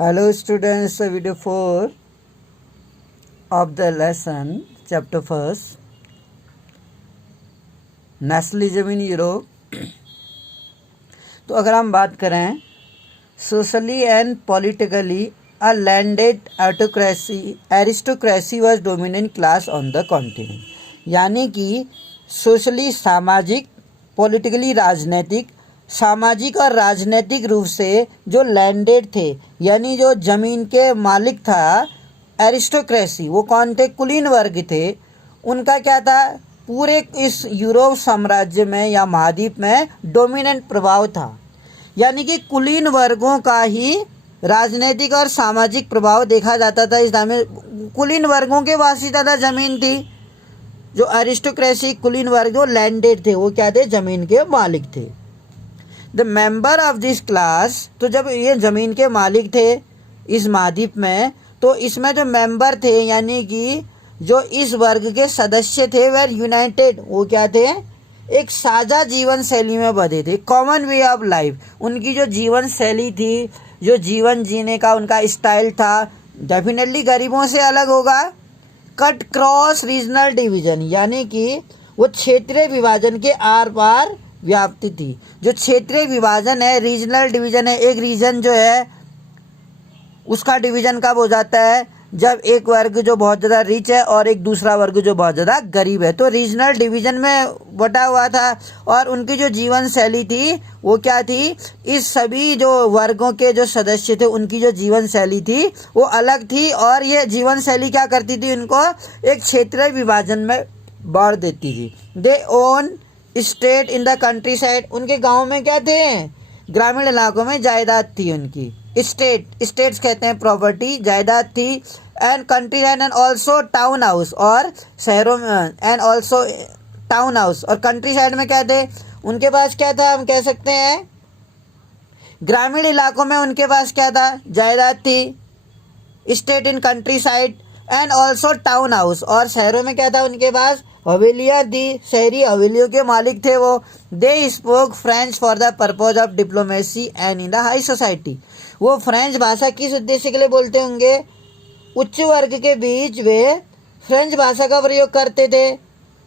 Hello students, video 4 of the lesson, chapter 1st, nationalism in Europe. तो अगर हम बात करें socially and politically a landed aristocracy was dominant class on the continent, यानी कि socially सामाजिक, पॉलिटिकली राजनीतिक, सामाजिक और राजनीतिक रूप से जो लैंडेड थे यानी जो ज़मीन के मालिक था, एरिस्टोक्रेसी, वो कौन थे? कुलीन वर्ग थे। उनका क्या था? पूरे इस यूरोप साम्राज्य में या महाद्वीप में डोमिनेंट प्रभाव था, यानी कि कुलीन वर्गों का ही राजनीतिक और सामाजिक प्रभाव देखा जाता था। इस में कुलीन वर्गों के पास ही ज़्यादा ज़मीन थी। जो एरिस्टोक्रेसी, कुलीन वर्ग जो लैंडेड थे, वो क्या थे? ज़मीन के मालिक थे। The member of this class, तो जब ये ज़मीन के मालिक थे इस महाद्वीप में, तो इसमें जो मेंबर थे यानी कि जो इस वर्ग के सदस्य थे वह यूनाइटेड, वो क्या थे? एक साझा जीवन शैली में बंधे थे। कॉमन वे ऑफ लाइफ, उनकी जो जीवन शैली थी, जो जीवन जीने का उनका स्टाइल था, डेफिनेटली गरीबों से अलग होगा। कट क्रॉस रीजनल डिवीजन, यानी कि वो क्षेत्रीय विभाजन के आर पार व्याप्ति थी। जो क्षेत्रीय विभाजन है, रीजनल डिवीजन है, एक रीजन जो है उसका डिवीजन कब हो जाता है? जब एक वर्ग जो बहुत ज़्यादा रिच है और एक दूसरा वर्ग जो बहुत ज़्यादा गरीब है। तो रीजनल डिवीजन में बटा हुआ था। और उनकी जो जीवन शैली थी वो क्या थी? इस सभी जो वर्गों के जो सदस्य थे उनकी जो जीवन शैली थी वो अलग थी। और ये जीवन शैली क्या करती थी? उनको एक क्षेत्रीय विभाजन में बांट देती थी। They own state in the countryside, उनके गाँव में क्या थे? ग्रामीण इलाकों में जायदाद थी उनकी। स्टेट्स कहते हैं प्रॉपर्टी, जायदाद थी। And country and also town house, और शहरों में एंड ऑल्सो टाउन हाउस। और कंट्री साइड में क्या थे? उनके पास क्या था? हम कह सकते हैं ग्रामीण इलाकों में उनके पास क्या था? जायदाद थी। State in country side and also town house, और शहरों में क्या था उनके पास? हवेलियाँ थी, शहरी हवेलियों के मालिक थे वो। They spoke French for the purpose of diplomacy and in the high society, वो फ्रेंच भाषा किस उद्देश्य के लिए बोलते होंगे? उच्च वर्ग के बीच वे फ्रेंच भाषा का प्रयोग करते थे।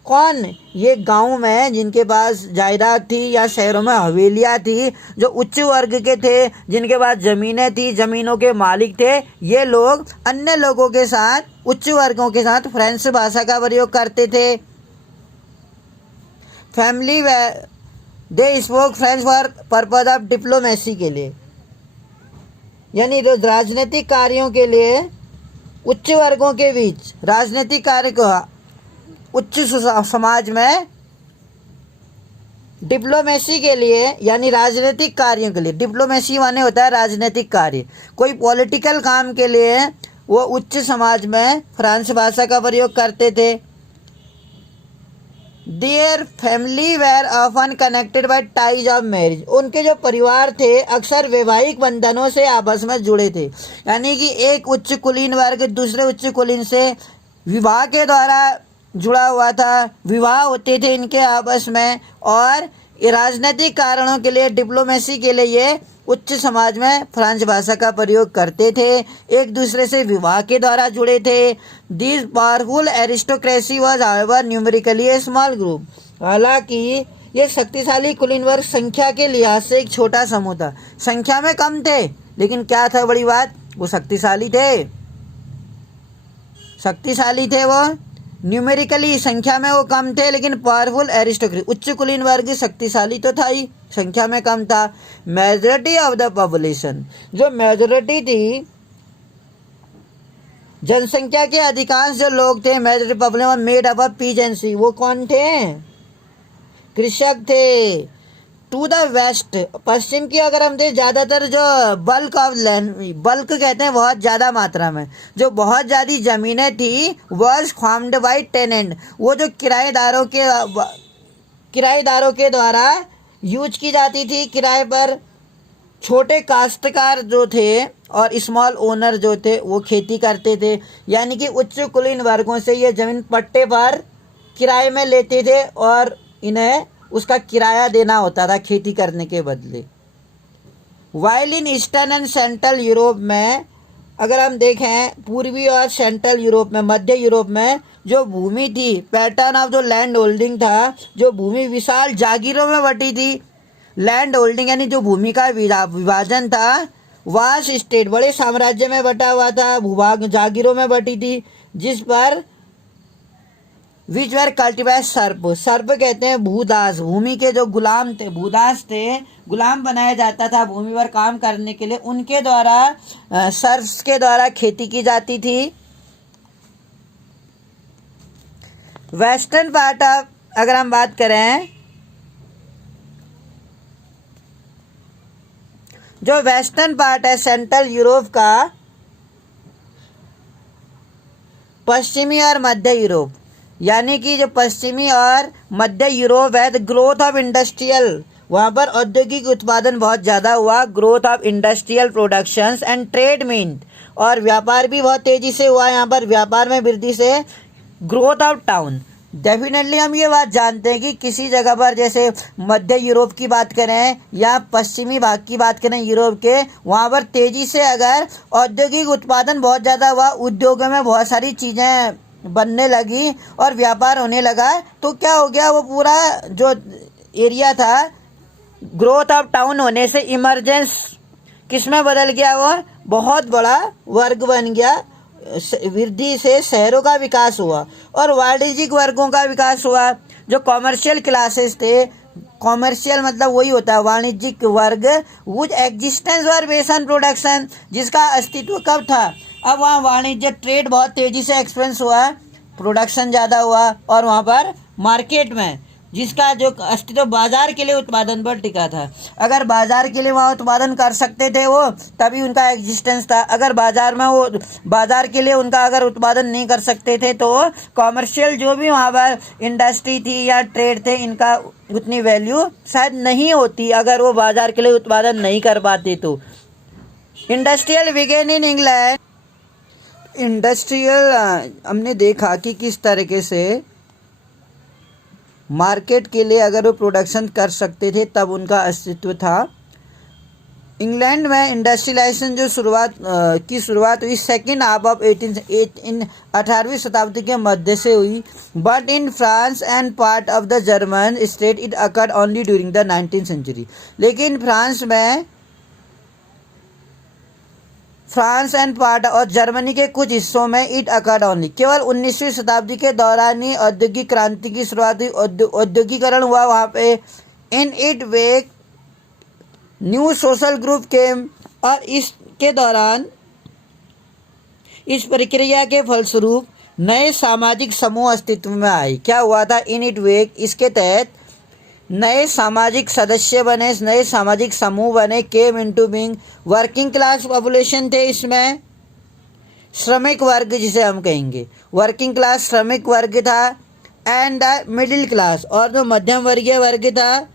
कौन? ये गांव में जिनके पास जायदाद थी या शहरों में हवेलियाँ थी, जो उच्च वर्ग के थे, जिनके पास ज़मीनें थी, ज़मीनों के मालिक थे, ये लोग अन्य लोगों के साथ, उच्च वर्गों के साथ फ्रेंच भाषा का प्रयोग करते थे। Family they spoke French for purpose of diplomacy के लिए, यानी राजनीतिक कार्यों के लिए उच्च वर्गों के बीच राजनीतिक कार्य को उच्च समाज में डिप्लोमेसी के लिए यानी राजनीतिक कार्यों के लिए, डिप्लोमेसी माने होता है राजनीतिक कार्य, कोई पॉलिटिकल काम के लिए वो उच्च समाज में फ्रांस भाषा का प्रयोग करते थे। Their family were often connected by ties of marriage, उनके जो परिवार थे अक्सर वैवाहिक बंधनों से आपस में जुड़े थे, यानी कि एक उच्च कुलीन वर्ग दूसरे उच्च कुलीन से विवाह के द्वारा जुड़ा हुआ था। विवाह होते थे इनके आपस में, और राजनीतिक कारणों के लिए, डिप्लोमेसी के लिए ये उच्च समाज में फ्रेंच भाषा का प्रयोग करते थे, एक दूसरे से विवाह के द्वारा जुड़े थे। This powerful aristocracy was however numerically A small group, हालांकि ये शक्तिशाली कुलीन वर्ग संख्या के लिहाज से एक छोटा समूह था। संख्या में कम थे, लेकिन क्या था बड़ी बात? वो शक्तिशाली थे। शक्तिशाली थे वो, न्यूमेरिकली संख्या में वो कम थे, लेकिन पावरफुल एरिस्टोक्रेसी, उच्च कुलीन वर्ग शक्तिशाली तो था ही, संख्या में कम था। मेजॉरिटी ऑफ द पॉपुलेशन, जो मेजॉरिटी थी, जनसंख्या के अधिकांश जो लोग थे, majority population made up of peasantry, वो कौन थे? कृषक थे। टू द वेस्ट, पश्चिम की अगर हम देखें, ज़्यादातर जो बल्क ऑफ लैंड, बल्क कहते हैं बहुत ज़्यादा मात्रा में, जो बहुत ज़्यादा ज़मीनें थी, वॉज फार्म्ड बाय टेनेंट, वो जो किराएदारों के द्वारा यूज की जाती थी किराए पर। छोटे काश्तकार जो थे और स्मॉल ओनर जो थे वो खेती करते थे, यानी कि उच्च कुलीन वर्गों से ये ज़मीन पट्टे पर किराए में लेते थे और इन्हें उसका किराया देना होता था खेती करने के बदले। While in eastern and central Europe में, अगर हम देखें पूर्वी और सेंट्रल यूरोप में, मध्य यूरोप में जो भूमि थी, पैटर्न ऑफ जो लैंड होल्डिंग था, जो भूमि विशाल जागीरों में बटी थी। लैंड होल्डिंग यानी जो भूमि का विभाजन था, वास्ट स्टेट बड़े साम्राज्य में बटा हुआ था, भूभाग जागीरों में बटी थी, जिस पर विच वर कल्टिवेट सर्प, सर्प कहते हैं भूदास, भूमि के जो गुलाम थे, भूदास थे, गुलाम बनाया जाता था भूमि पर काम करने के लिए, उनके द्वारा सर्प्स के द्वारा खेती की जाती थी। वेस्टर्न पार्ट ऑफ अगर हम बात करें, जो वेस्टर्न पार्ट है सेंट्रल यूरोप का, पश्चिमी और मध्य यूरोप, यानी कि जो पश्चिमी और मध्य यूरोप है, द ग्रोथ ऑफ इंडस्ट्रियल, वहाँ पर औद्योगिक उत्पादन बहुत ज़्यादा हुआ, growth of industrial productions and trade mean, और व्यापार भी बहुत तेज़ी से हुआ यहाँ पर, व्यापार में वृद्धि से, ग्रोथ ऑफ टाउन। डेफिनेटली हम ये बात जानते हैं कि किसी जगह पर जैसे मध्य यूरोप की बात करें या पश्चिमी भाग की बात करें यूरोप के, वहाँ पर तेज़ी से अगर औद्योगिक उत्पादन बहुत ज़्यादा हुआ, उद्योगों में बहुत सारी चीज़ें बनने लगी और व्यापार होने लगा, तो क्या हो गया, वो पूरा जो एरिया था ग्रोथ ऑफ टाउन होने से इमरजेंस किस में बदल गया, वो बहुत बड़ा वर्ग बन गया, वृद्धि से शहरों का विकास हुआ और वाणिज्यिक वर्गों का विकास हुआ। जो कॉमर्शियल क्लासेस थे, कॉमर्शियल मतलब वही होता है वाणिज्यिक वर्ग, वो एग्जिस्टेंस और बेस्ड ऑन प्रोडक्शन, जिसका अस्तित्व कब था, अब वहाँ वाणिज्य ट्रेड बहुत तेज़ी से एक्सपेंस हुआ, प्रोडक्शन ज़्यादा हुआ और वहाँ पर मार्केट में जिसका जो अस्तित्व बाजार के लिए उत्पादन पर टिका था। अगर बाजार के लिए वहाँ उत्पादन कर सकते थे वो, तभी उनका एग्जिस्टेंस था। अगर बाजार में वो बाजार के लिए उनका अगर उत्पादन नहीं कर सकते थे तो कॉमर्शियल जो भी वहाँ पर इंडस्ट्री थी या ट्रेड थे, इनका उतनी वैल्यू शायद नहीं होती अगर वो बाजार के लिए उत्पादन नहीं कर पाते तो। Industrial begin in England, industrial हमने देखा कि किस तरीके से मार्केट के लिए अगर वो प्रोडक्शन कर सकते थे तब उनका अस्तित्व था। इंग्लैंड में इंडस्ट्रियलाइजेशन जो शुरुआत हुई सेकेंड हाफ ऑफ 18वीं शताब्दी के मध्य से हुई, but in France and part of the German state it occurred only during the 19th century. लेकिन फ्रांस एंड पार्ट और जर्मनी के कुछ हिस्सों में इट अकर्ड ओनली, केवल 19वीं शताब्दी के दौरान ही औद्योगिक क्रांति की शुरुआत हुई, औद्योगिकरण हुआ वहाँ पे। In it wake new social group came, और इसके दौरान इस प्रक्रिया के फलस्वरूप नए सामाजिक समूह अस्तित्व में आए। क्या हुआ था, इन इट वेक, इसके तहत नए सामाजिक सदस्य बने, नए सामाजिक समूह बने, came into being. Working class population थे इसमें, श्रमिक वर्ग जिसे हम कहेंगे, वर्किंग क्लास श्रमिक वर्ग था, एंड मिडिल क्लास और जो मध्यम वर्गीय वर्ग था,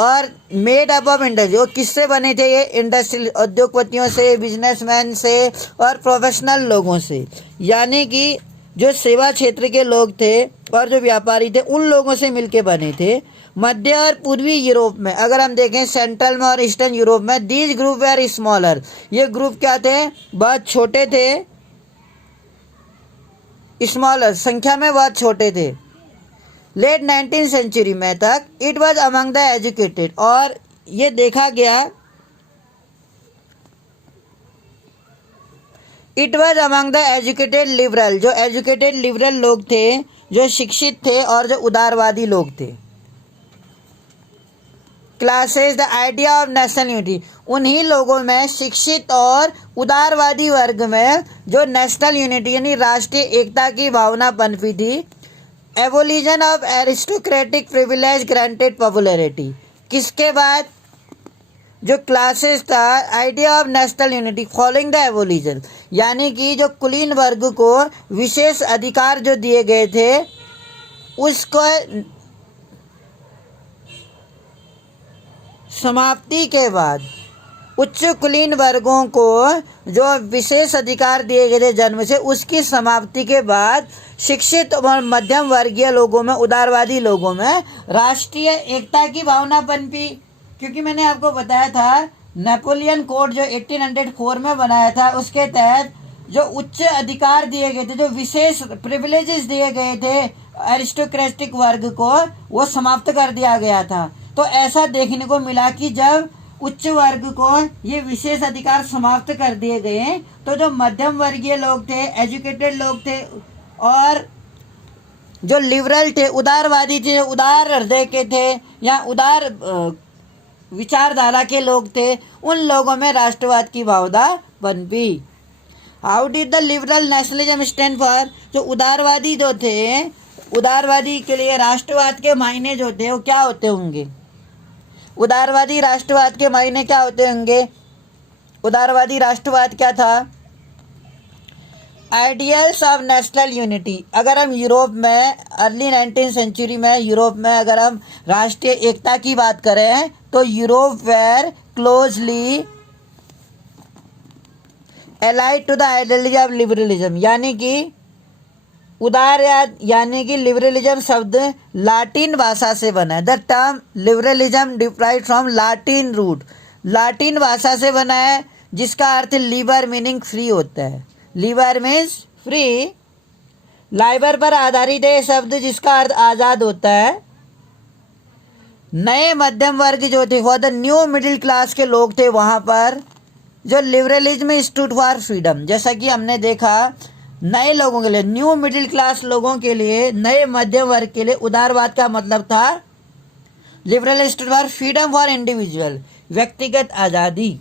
और मेड अप ऑफ इंडस्ट्री, वो किससे बने थे ये, इंडस्ट्रियल उद्योगपतियों से, बिजनेसमैन से और प्रोफेशनल लोगों से, यानी कि जो सेवा क्षेत्र के लोग थे और जो व्यापारी थे उन लोगों से मिलके बने थे। मध्य और पूर्वी यूरोप में अगर हम देखें, सेंट्रल में और ईस्टर्न यूरोप में, दीज ग्रुप वेर स्मॉलर, ये ग्रुप क्या थे, बहुत छोटे थे, स्मॉलर संख्या में बहुत छोटे थे। लेट 19th सेंचुरी में तक it was among the educated, और ये देखा गया it was among the educated liberal, जो एजुकेटेड लिबरल लोग थे, जो शिक्षित थे और जो उदारवादी लोग थे। Classes the idea of national unity, उन्हीं लोगों में, शिक्षित और उदारवादी वर्ग में जो नेशनल यूनिटी यानी राष्ट्रीय एकता की भावना पनपी थी। Evolution of aristocratic privilege granted popularity, किसके बाद जो क्लासेस था, idea of national unity following the evolution, यानी कि जो कुलीन वर्ग को विशेष अधिकार जो दिए गए थे उसको समाप्ति के बाद, उच्च कुलीन वर्गों को जो विशेष अधिकार दिए गए थे जन्म से, उसकी समाप्ति के बाद शिक्षित और मध्यम वर्गीय लोगों में, उदारवादी लोगों में राष्ट्रीय एकता की भावना पनपी। क्योंकि मैंने आपको बताया था नेपोलियन कोड जो 1804 में बनाया था, उसके तहत जो उच्च अधिकार दिए गए थे, जो विशेष प्रिविलेजेस दिए गए थे एरिस्टोक्रेटिक वर्ग को, वो समाप्त कर दिया गया था। तो ऐसा देखने को मिला कि जब उच्च वर्ग को ये विशेष अधिकार समाप्त कर दिए गए, तो जो मध्यम वर्गीय लोग थे, एजुकेटेड लोग थे, और जो लिबरल थे, उदारवादी थे, उदार हृदय के थे या उदार विचारधारा के लोग थे, उन लोगों में राष्ट्रवाद की भावना पनपी। How did the liberal nationalism stand for? जो उदारवादी जो थे, उदारवादी के लिए राष्ट्रवाद के मायने जो थे वो क्या होते होंगे? उदारवादी राष्ट्रवाद के मायने क्या होते होंगे? उदारवादी राष्ट्रवाद क्या था? Ideals of national unity. अगर हम यूरोप में अर्ली 19th सेंचुरी में यूरोप में अगर हम राष्ट्रीय एकता की बात करें, तो Europe were closely allied to the ideology of liberalism, यानी कि उदारवाद यानी कि लिबरलिज्म शब्द लाटिन भाषा से बना है। The term liberalism derived from Latin root, Latin भाषा से बना है, जिसका अर्थ लिबर मीनिंग फ्री होता है। लिबर मीन्स फ्री, लाइबर पर आधारित है शब्द, जिसका अर्थ आज़ाद होता है। नए मध्यम वर्ग जो थे, वो द न्यू मिडिल क्लास के लोग थे वहाँ पर, जो लिबरलिज्म स्टूड फॉर फ्रीडम। जैसा कि हमने देखा, नए लोगों के लिए, न्यू मिडिल क्लास लोगों के लिए, नए मध्यम वर्ग के लिए उदारवाद का मतलब था liberal stood for freedom for individual, व्यक्तिगत आज़ादी।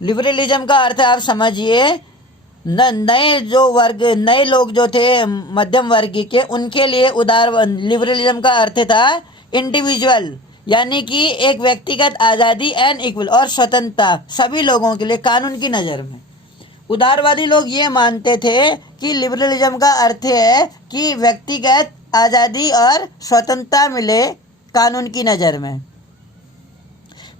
लिबरलिज्म का अर्थ आप समझिए, नए जो वर्ग, नए लोग जो थे मध्यम वर्ग के, उनके लिए लिबरलिज्म का अर्थ था इंडिविजुअल, यानी कि एक व्यक्तिगत आज़ादी एंड इक्वल, और स्वतंत्रता सभी लोगों के लिए कानून की नज़र में। उदारवादी लोग ये मानते थे कि लिबरलिज्म का अर्थ है कि व्यक्तिगत आज़ादी और स्वतंत्रता मिले कानून की नज़र में।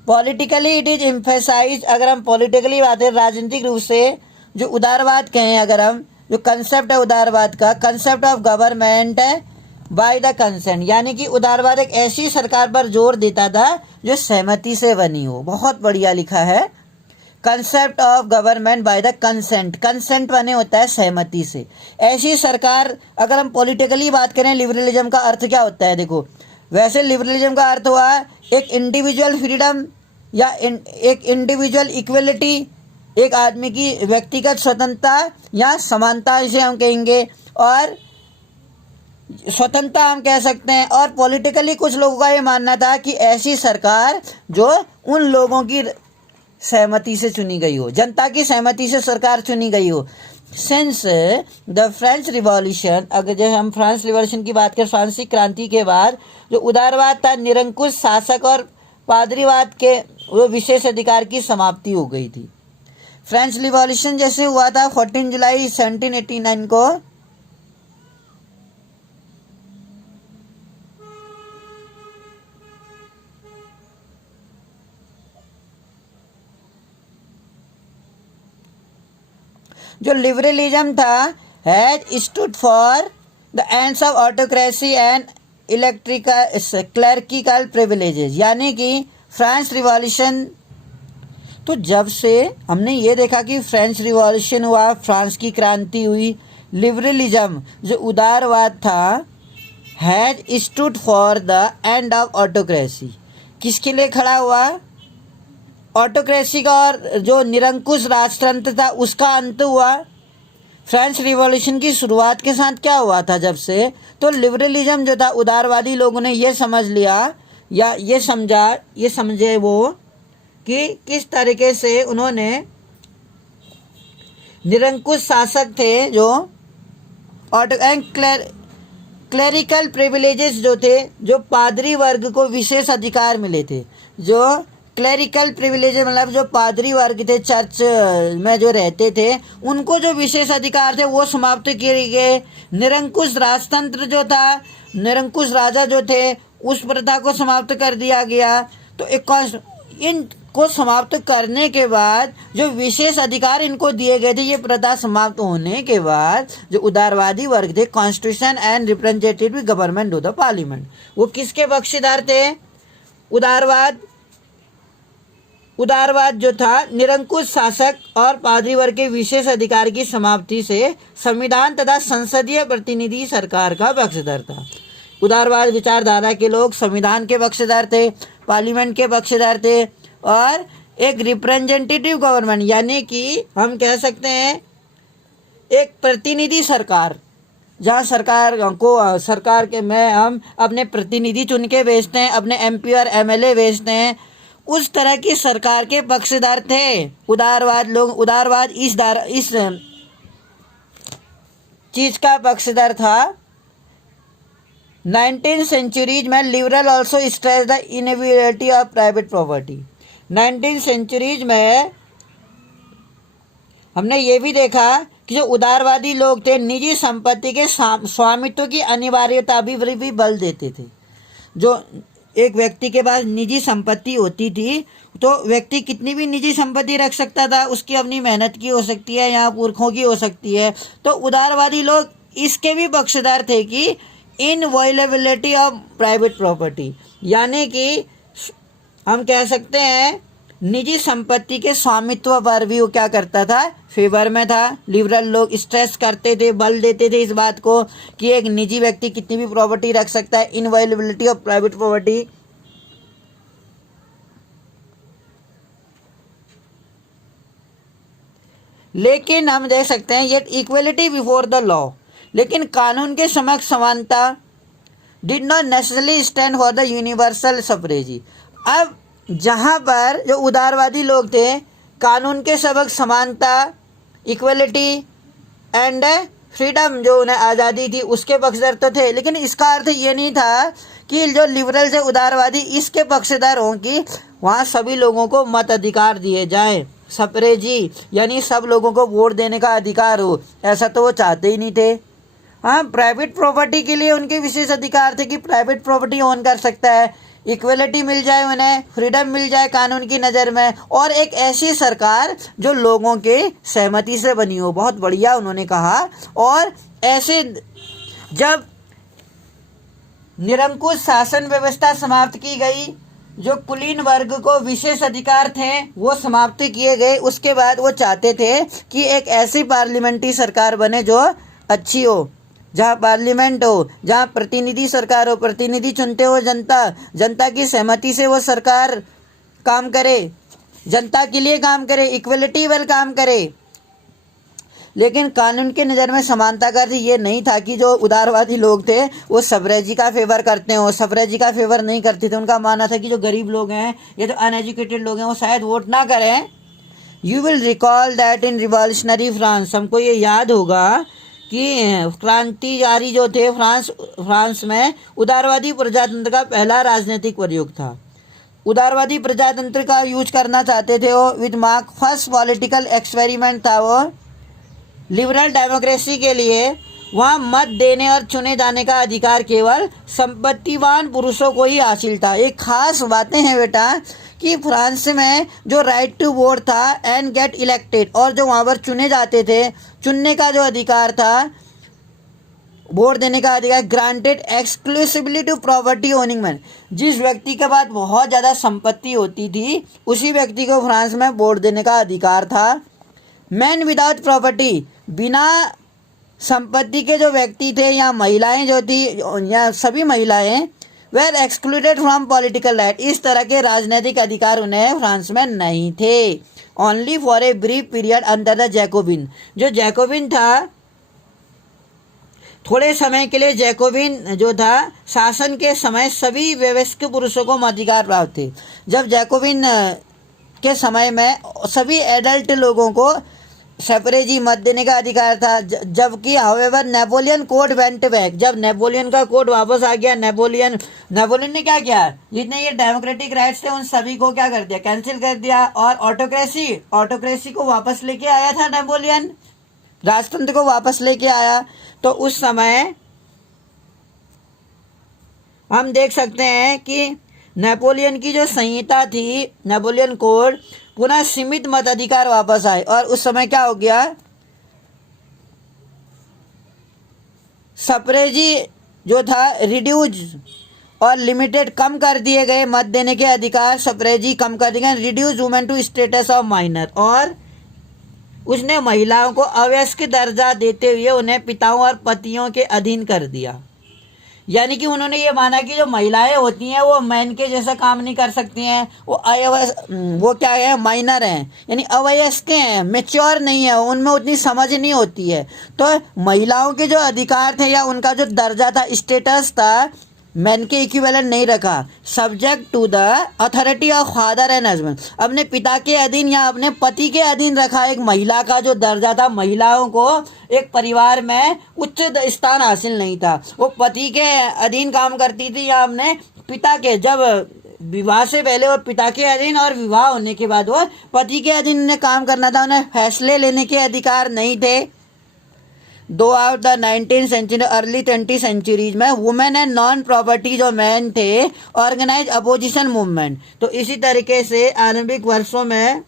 पॉलिटिकली इट इज एम्फेसाइज, अगर हम पॉलिटिकली बात करें, राजनीतिक रूप से जो उदारवाद कहें, अगर हम जो कंसेप्ट है उदारवाद का, कंसेप्ट ऑफ गवर्नमेंट है बाय द कंसेंट, यानी कि उदारवाद एक ऐसी सरकार पर जोर देता था जो सहमति से बनी हो। बहुत बढ़िया लिखा है, concept of government by the consent, consent बने होता है सहमति से। ऐसी सरकार, अगर हम पॉलिटिकली बात करें, लिबरलिज्म का अर्थ क्या होता है? देखो, वैसे लिबरलिज्म का अर्थ हुआ एक इंडिविजुअल फ्रीडम या एक इंडिविजुअल इक्वलिटी, एक आदमी की व्यक्तिगत स्वतंत्रता या समानता इसे हम कहेंगे, और स्वतंत्रता हम कह सकते हैं। और पॉलिटिकली कुछ लोगों का ये मानना था कि ऐसी सरकार जो उन लोगों की सहमति से चुनी गई हो, जनता की सहमति से सरकार चुनी गई हो। सिंस द फ्रेंच रिवॉल्यूशन, अगर जब हम फ्रांस रिवॉल्यूशन की बात करें, फ्रांसीसी क्रांति के बाद जो उदारवाद था, निरंकुश शासक और पादरीवाद के वो विशेष अधिकार की समाप्ति हो गई थी। फ्रेंच रिवॉल्यूशन जैसे हुआ था 14 जुलाई 1789 को, जो लिबरलिज्म था has stood for the ends of autocracy and clerical privileges, यानी कि फ्रेंच रिवॉल्यूशन, तो जब से हमने ये देखा कि फ्रेंच रिवॉल्यूशन हुआ, फ्रांस की क्रांति हुई, लिबरलिज्म जो उदारवाद था has stood for the end of autocracy, किसके लिए खड़ा हुआ? ऑटोक्रेसी का, और जो निरंकुश राजतंत्र था उसका अंत हुआ। फ्रेंच रिवॉल्यूशन की शुरुआत के साथ क्या हुआ था? जब से तो लिबरलिज्म जो था, उदारवादी लोगों ने ये समझ लिया या ये समझे वो कि किस तरीके से उन्होंने निरंकुश शासक थे जो क्लरिकल प्रिविलेजेस जो थे, जो पादरी वर्ग को विशेष अधिकार मिले थे, जो क्लरिकल प्रिविलेजेस मतलब जो पादरी वर्ग थे, चर्च में जो रहते थे, उनको जो विशेष अधिकार थे वो समाप्त किए गए। निरंकुश राजतंत्र जो था, निरंकुश राजा जो थे, उस प्रथा को समाप्त कर दिया गया। तो इनको समाप्त करने के बाद जो विशेष अधिकार इनको दिए गए थे, ये प्रथा समाप्त होने के बाद जो उदारवादी वर्ग थे, constitution and representative government to the parliament, वो किसके पक्षधर थे? उदारवाद उदारवाद जो था निरंकुश शासक और पादरी वर्ग के विशेष अधिकार की समाप्ति से संविधान तथा संसदीय प्रतिनिधि सरकार का पक्षधर था। उदारवाद विचारधारा के लोग संविधान के पक्षधर थे, पार्लियामेंट के पक्षधर थे और एक रिप्रेजेंटेटिव गवर्नमेंट यानी कि हम कह सकते हैं एक प्रतिनिधि सरकार, जहाँ सरकार के में हम अपने प्रतिनिधि चुन के भेजते हैं, अपने एमपी और एमएलए भेजते हैं, उस तरह की सरकार के पक्षधर थे उदारवाद इस चीज का पक्षधर था। 19th सेंचुरीज में liberal also stress the inevitability of private property. 19th centuries में हमने ये भी देखा कि जो उदारवादी लोग थे निजी संपत्ति के स्वामित्व की अनिवार्यता भी बल देते थे। जो एक व्यक्ति के पास निजी संपत्ति होती थी तो व्यक्ति कितनी भी निजी संपत्ति रख सकता था, उसकी अपनी मेहनत की हो सकती है या पुरखों की हो सकती है। तो उदारवादी लोग इसके भी पक्षधर थे कि इनवायलेबिलिटी ऑफ प्राइवेट प्रॉपर्टी, यानी कि हम कह सकते हैं निजी संपत्ति के स्वामित्व पर भी वो क्या करता था, फेवर में था। लिबरल लोग स्ट्रेस करते थे, बल देते थे इस बात को कि एक निजी व्यक्ति कितनी भी प्रॉपर्टी रख सकता है, इनवायलेबिलिटी ऑफ प्राइवेट प्रॉपर्टी। लेकिन हम देख सकते हैं ये इक्वलिटी बिफोर द लॉ, लेकिन कानून के समक्ष समानता did not necessarily stand for the universal suffrage. अब जहाँ पर जो उदारवादी लोग थे कानून के समक्ष समानता, इक्वलिटी एंड फ्रीडम, जो उन्हें आज़ादी थी उसके पक्षधर तो थे, लेकिन इसका अर्थ ये नहीं था कि जो लिबरल से उदारवादी इसके पक्षधर हों कि वहाँ सभी लोगों को मत अधिकार दिए जाएं, सफरेजी यानी सब लोगों को वोट देने का अधिकार हो, ऐसा तो वो चाहते ही नहीं थे। हाँ, प्राइवेट प्रॉपर्टी के लिए उनके विशेष अधिकार थे कि प्राइवेट प्रॉपर्टी ओन कर सकता है, इक्वलिटी मिल जाए उन्हें, फ्रीडम मिल जाए कानून की नज़र में, और एक ऐसी सरकार जो लोगों के सहमति से बनी हो। बहुत बढ़िया उन्होंने कहा। और ऐसे जब निरंकुश शासन व्यवस्था समाप्त की गई, जो कुलीन वर्ग को विशेष अधिकार थे वो समाप्त किए गए, उसके बाद वो चाहते थे कि एक ऐसी पार्लियामेंट्री सरकार बने जो अच्छी हो, जहाँ पार्लियामेंट हो, जहाँ प्रतिनिधि सरकार हो, प्रतिनिधि चुनते हो जनता की सहमति से वो सरकार काम करे, जनता के लिए काम करे, इक्वलिटी वाल काम करे। लेकिन कानून के नज़र में समानता का अर्थ ये नहीं था कि जो उदारवादी लोग थे वो सफरेजी का फेवर करते हो, सफरेजी का फेवर नहीं करते थे। उनका मानना था कि जो गरीब लोग हैं या जो अनएजुकेटेड लोग हैं वो शायद वोट ना करें। You will recall that in revolutionary France, हमको ये याद होगा कि क्रांतिकारी जो थे फ्रांस में उदारवादी प्रजातंत्र का पहला राजनीतिक प्रयोग था। उदारवादी प्रजातंत्र का यूज करना चाहते थे वो with mark, first political experiment था वो लिबरल डेमोक्रेसी के लिए। वहाँ मत देने और चुने जाने का अधिकार केवल संपत्तिवान पुरुषों को ही हासिल था। एक खास बातें हैं बेटा कि फ्रांस में जो राइट टू वोट था एंड गेट इलेक्टेड, और जो वहाँ पर चुने जाते थे, चुनने का जो अधिकार था, वोट देने का अधिकार, granted exclusively to property owning man. जिस व्यक्ति के पास बहुत ज़्यादा संपत्ति होती थी उसी व्यक्ति को फ्रांस में वोट देने का अधिकार था। मैन विदाउट प्रॉपर्टी, बिना संपत्ति के जो व्यक्ति थे या महिलाएं जो थी या सभी महिलाएं were excluded from political right, इस तरह के राजनीतिक अधिकार उन्हें फ्रांस में नहीं थे। Only for a brief period under the Jacobian, जो जैकोबिन था थोड़े समय के लिए, जैकोबिन जो था शासन के समय सभी वयस्क पुरुषों को मताधिकार प्राप्त थे। जब जैकोबिन के समय में सभी एडल्ट लोगों को सफरेजी मत देने का अधिकार था। जबकि however Napoleon code went back, जब नेपोलियन का कोड वापस आ गया, नेपोलियन ने क्या किया, जितने ये डेमोक्रेटिक राइट्स थे उन सभी को क्या कर दिया, कैंसिल कर दिया। और ऑटोक्रेसी को वापस लेके आया था नेपोलियन, राजतंत्र को वापस लेके आया। तो उस समय हम देख सकते हैं कि नेपोलियन की जो संहिता थी, नेपोलियन कोड, पुनः सीमित मताधिकार वापस आए। और उस समय क्या हो गया, सफरेजी जो था रिड्यूज, और लिमिटेड कम कर दिए गए मत देने के अधिकार, सफ्रेजी कम कर दिए गए, reduce women to status of minor, और उसने महिलाओं को अवयस्क दर्जा देते हुए उन्हें पिताओं और पतियों के अधीन कर दिया। यानी कि उन्होंने ये माना कि जो महिलाएं होती हैं वो मैन के जैसा काम नहीं कर सकती हैं, वो क्या है, माइनर हैं, यानी अवयस्क हैं, मेच्योर नहीं है, उनमें उतनी समझ नहीं होती है। तो महिलाओं के जो अधिकार थे या उनका जो दर्जा था, स्टेटस था, मैन के इक्विवेलेंट नहीं रखा। Subject to the authority of father and husband, अपने पिता के अधीन या अपने पति के अधीन रखा। एक महिला का जो दर्जा था, महिलाओं को एक परिवार में उच्च स्थान हासिल नहीं था, वो पति के अधीन काम करती थी या अपने पिता के, जब विवाह से पहले और पिता के अधीन और विवाह होने के बाद वो पति के अधीन उन्हें काम करना था, उन्हें फैसले लेने के अधिकार नहीं थे। दो आउट the 19th century early 20th centuries में वुमेन एंड नॉन प्रॉपर्टी जो मैन थे ऑर्गेनाइज अपोजिशन मूवमेंट। तो इसी तरीके से आरंभिक वर्षों में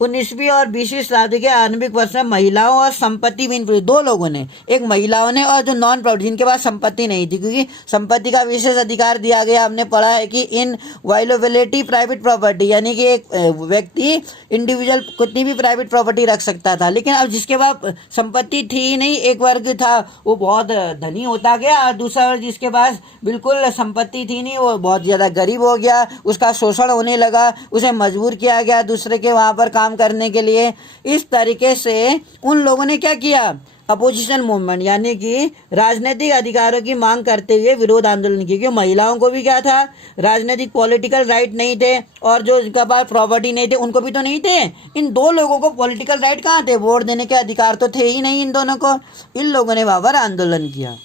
19वीं और 20वीं शताब्दी के आरंभिक वर्ष में महिलाओं और संपत्ति भी, दो लोगों ने, एक महिलाओं ने और जो नॉन प्रॉपर्टी जिनके पास संपत्ति नहीं थी, क्योंकि संपत्ति का विशेष अधिकार दिया गया। हमने पढ़ा है कि इन वायलोबिलिटी प्राइवेट प्रॉपर्टी, यानी कि एक व्यक्ति इंडिविजुअल कितनी भी प्राइवेट प्रॉपर्टी रख सकता था, लेकिन अब जिसके पास संपत्ति थी ही नहीं, एक वर्ग था वो बहुत धनी होता गया और दूसरा वर्ग जिसके पास बिल्कुल संपत्ति थी नहीं वो बहुत ज़्यादा गरीब हो गया, उसका शोषण होने लगा, उसे मजबूर किया गया दूसरे के वहाँ पर काम करने के लिए। इस तरीके से उन लोगों ने क्या किया, अपोजिशन मूवमेंट, यानी कि राजनीतिक अधिकारों की मांग करते हुए विरोध आंदोलन किया। क्योंकि महिलाओं को भी क्या था, राजनीतिक पॉलिटिकल राइट नहीं थे, और जो जिनके पास प्रॉपर्टी नहीं थे उनको भी तो नहीं थे। इन दो लोगों को पॉलिटिकल राइट कहाँ थे, वोट देने के अधिकार तो थे ही नहीं इन दोनों को। इन लोगों ने वहाँ पर आंदोलन किया।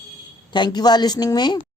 Thank you for listening me.